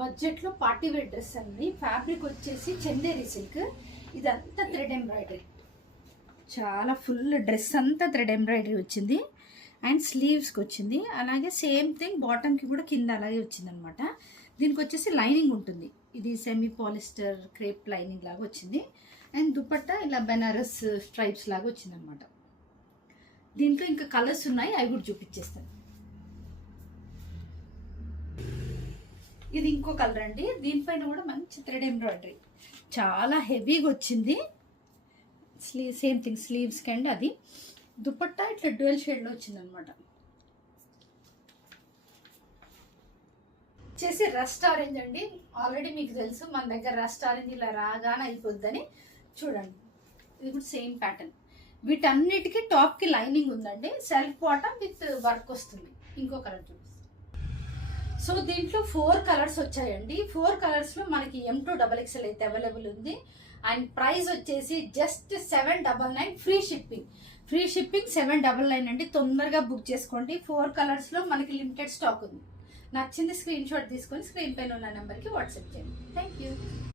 బడ్జెట్లో party wear dress అండి. Fabric వచ్చేసి చందేరి సిల్క్. ఇదంతా థ్రెడ్ ఎంబ్రాయిడరీ, చాలా ఫుల్ డ్రెస్ అంతా థ్రెడ్ ఎంబ్రాయిడరీ వచ్చింది. అండ్ స్లీవ్స్కి వచ్చింది. అలాగే సేమ్ థింగ్ బాటమ్కి కూడా కింద అలాగే వచ్చింది అనమాట. దీనికి వచ్చేసి లైనింగ్ ఉంటుంది. ఇది సెమీ పాలిస్టర్ క్రేప్ లైనింగ్ లాగా వచ్చింది. అండ్ దుపట్టా ఇలా బెనారస్ స్ట్రైప్స్ లాగా వచ్చింది అనమాట. దీంట్లో ఇంకా కలర్స్ ఉన్నాయి, అవి కూడా చూపించేస్తాను. ఇది ఇంకో కలర్ అండి. దీనిపైన కూడా మంచి థ్రెడ్ ఎంబ్రాయిడరీ, చాలా హెవీగా వచ్చింది. సేమ్ థింగ్ స్లీవ్స్కి అండ్ అది దుపట్టా ఇట్లా డ్యూయల్ షేడ్లో వచ్చింది అనమాట. వచ్చేసి రస్ట్ ఆరెంజ్ అండి. ఆల్రెడీ మీకు తెలుసు మన దగ్గర రస్ట్ ఆరెంజ్ ఇలా రాగానే అయిపోద్దని. చూడండి, ఇది కూడా సేమ్ ప్యాటర్న్. వీటన్నిటికీ టాప్కి లైనింగ్ ఉందండి. సెల్ఫ్ బాటమ్ విత్ వర్క్ వస్తుంది. ఇంకో కలర్ చూపిస్తాను. సో దీంట్లో 4 కలర్స్ వచ్చాయండి. 4 కలర్స్లో మనకి M2 XXL అయితే అవైలబుల్ ఉంది. అండ్ ప్రైస్ వచ్చేసి జస్ట్ 799 ఫ్రీ షిప్పింగ్. 799 అండి. తొందరగా బుక్ చేసుకోండి. 4 కలర్స్లో మనకి లిమిటెడ్ స్టాక్ ఉంది. నచ్చింది స్క్రీన్ షాట్ తీసుకొని స్క్రీన్ పైన ఉన్న నెంబర్కి వాట్సాప్ చేయండి. Thank you.